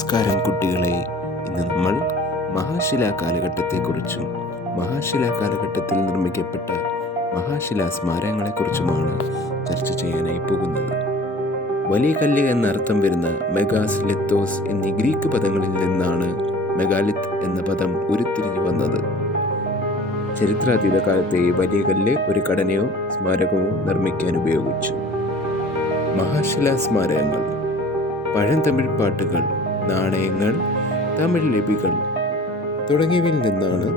നമസ്കാരം കുട്ടികളെ. ഇന്ന് നമ്മൾ മഹാശിലാ കാലഘട്ടത്തെക്കുറിച്ചും മഹാശിലാ കാലഘട്ടത്തിൽ നിർമ്മിക്കപ്പെട്ട മഹാശിലാ സ്മാരകങ്ങളെക്കുറിച്ചുമാണ് ചർച്ച ചെയ്യാനായി പോകുന്നത്. വലിയ കല്ല് എന്ന അർത്ഥം വരുന്ന മെഗാസ് ലെത്തോസ് എന്നീ ഗ്രീക്ക് പദങ്ങളിൽ നിന്നാണ് മെഗാലിത്ത് എന്ന പദം ഉരുത്തിരിഞ്ഞു വന്നത്. ചരിത്രാതീത കാലത്തെ വലിയ കല്ല് ഒരു ഘടനയോ സ്മാരകമോ നിർമ്മിക്കാൻ ഉപയോഗിച്ചു. മഹാശിലാ സ്മാരകങ്ങൾ. തമിഴ് പാട്ടുകൾ നാണയങ്ങൾ തമിഴ് ലിപികൾ തുടങ്ങിയവയിൽ നിന്നാണ്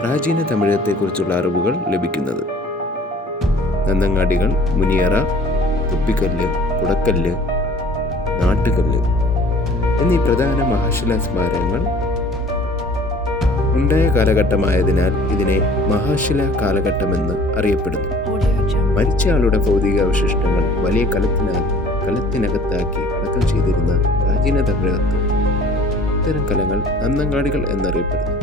പ്രാചീന തമിഴത്തെക്കുറിച്ചുള്ള അറിവുകൾ ലഭിക്കുന്നത്. നന്നങ്ങാടികൾ മുനിയറ തുപ്പിക്കല്ല് കുടക്കല്ല് നാട്ടുകല്ല് എന്നീ പ്രധാന മഹാശിലാ സ്മാരകങ്ങൾ ഉണ്ടായ കാലഘട്ടമായതിനാൽ ഇതിനെ മഹാശിലാ കാലഘട്ടമെന്ന് അറിയപ്പെടുന്നു. മരിച്ചയാളുടെ ആളുടെ ഭൗതികാവശിഷ്ടങ്ങൾ വലിയ കലത്തിന കലത്തിനകത്താക്കി അടക്കം ചെയ്തിരുന്ന പ്രാചീന തമിഴകത്ത് ഇത്തരം കലങ്ങൾ നന്നങ്ങാടികൾ എന്നറിയപ്പെടുന്നു.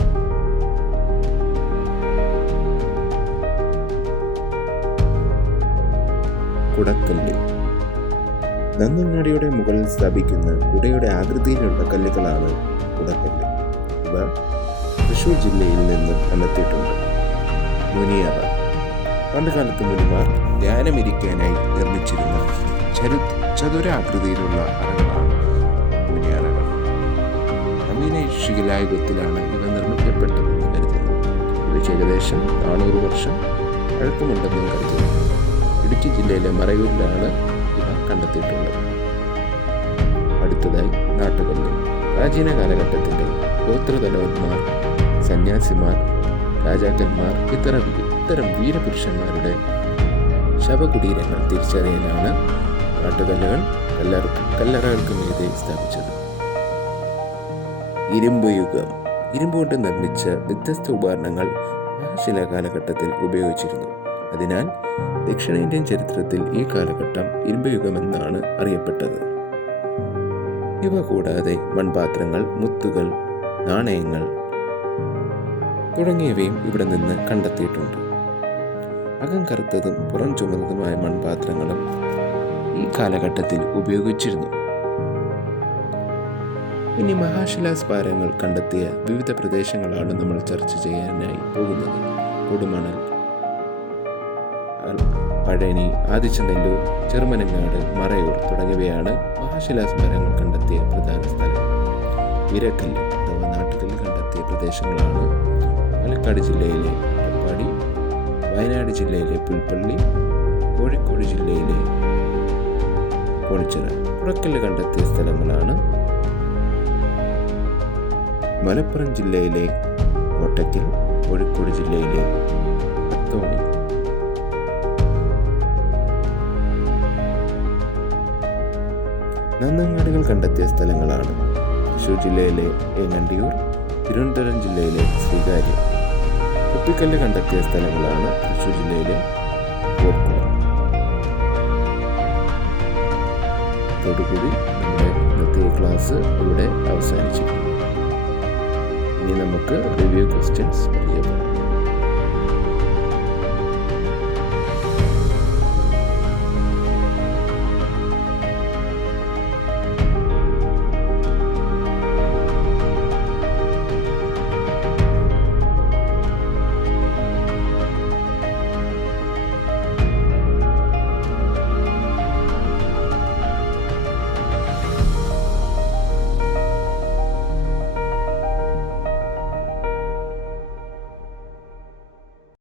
കുടക്കല്ല്. നന്നങ്ങാടിയുടെ മുകളിൽ സ്ഥാപിക്കുന്ന കുടയുടെ ആകൃതിയിലുള്ള കല്ലുകളാണ് കുടക്കല്ല്. ഇവ തൃശൂർ ജില്ലയിൽ നിന്ന് കണ്ടെത്തിയിട്ടുണ്ട് മുനിയറ. പണ്ടുകാലത്ത് മുനിമാർ ധ്യാനമിരിക്കാനായി നിർമ്മിച്ചിരുന്ന ചരു ചതുരാകൃതിയിലുള്ള അറകളാണ് മുനിയറകൾ നവീന ശിഖിലായുഗത്തിലാണ് ഇവ നിർമ്മിക്കപ്പെട്ടതെന്ന് കരുതുന്നു. ഇവയ്ക്ക് ഏകദേശം നാനൂറ് വർഷം പഴക്കമുണ്ടെന്നും കരുതുന്നു. ഇടുക്കി ജില്ലയിലെ മറയൂരിലാണ് ഇവ കണ്ടെത്തിയിട്ടുള്ളത്. അടുത്തതായി നാട്ടുകല്ല്. പ്രാചീന കാലഘട്ടത്തിന്റെ ഗോത്രതലവന്മാർ സന്യാസിമാർ രാജാക്കന്മാർ ഇത്തരം ഇത്തരം വീരപുരുഷന്മാരുടെ ശവകുടീരങ്ങൾ തിരിച്ചറിയാനാണ് നാട്ടുകല്ലുകൾ കല്ലറ കല്ലറകൾക്ക് മീതെ സ്ഥാപിച്ചത്. ഇരുമ്പ് യുഗം. ഇരുമ്പ് കൊണ്ട് നിർമ്മിച്ച വ്യത്യസ്ത ഉപകരണങ്ങൾ മഹാശില കാലഘട്ടത്തിൽ ഉപയോഗിച്ചിരുന്നു. അതിനാൽ ദക്ഷിണേന്ത്യൻ ചരിത്രത്തിൽ ഈ കാലഘട്ടം ഇരുമ്പ് യുഗമെന്നാണ് അറിയപ്പെട്ടത്. ഇവ കൂടാതെ മൺപാത്രങ്ങൾ മുത്തുകൾ നാണയങ്ങൾ തുടങ്ങിയവയും ഇവിടെ നിന്ന് കണ്ടെത്തിയിട്ടുണ്ട്. അകം കറുത്തതും പുറം ചുമന്നതുമായ മൺപാത്രങ്ങളും ഈ കാലഘട്ടത്തിൽ ഉപയോഗിച്ചിരുന്നു. ഇനി മഹാശിലാസ്മാരങ്ങൾ കണ്ടെത്തിയ വിവിധ പ്രദേശങ്ങളാണ് നമ്മൾ ചർച്ച ചെയ്യാനായി പോകുന്നത്. കൊടുമണൽ പഴനി ആദിച്ചനെല്ലൂർ ചെറുമനങ്ങാട് മറയൂർ തുടങ്ങിയവയാണ് മഹാശിലാസ്മാരങ്ങൾ കണ്ടെത്തിയ പ്രധാന സ്ഥലം. വിരക്കല്ല് അഥവാ നാട്ടുകല്ല് കണ്ടെത്തിയ പ്രദേശങ്ങളാണ്. പാലക്കാട് ജില്ലയിലെ അട്ടപ്പാടി വയനാട് ജില്ലയിലെ പുൽപ്പള്ളി കോഴിക്കോട് ജില്ലയിലെ കോണിച്ചിറ ഉറക്കൽ കണ്ടെത്തിയ സ്ഥലങ്ങളാണ് മലപ്പുറം ജില്ലയിലെ കോട്ടക്കൽ കോഴിക്കോട് ജില്ലയിലെ അത്തോണി നന്നങ്ങാടുകൾ കണ്ടെത്തിയ സ്ഥലങ്ങളാണ് തൃശൂർ ജില്ലയിലെ എങ്ങണ്ടിയൂർ തിരുവനന്തപുരം ജില്ലയിലെ ശ്രീകാര്യം. കുപ്പിക്കല്ല് കണ്ടെത്തിയ സ്ഥലങ്ങളാണ് തൃശൂർ ജില്ലയിലെ ഇതോടുകൂടി നമ്മുടെ ഇന്നത്തെ ക്ലാസ് ഇവിടെ അവസാനിച്ചിരിക്കുന്നു ഇനി നമുക്ക് റിവ്യൂ ക്വസ്റ്റ്യൻസ് പരിചയപ്പെടാം.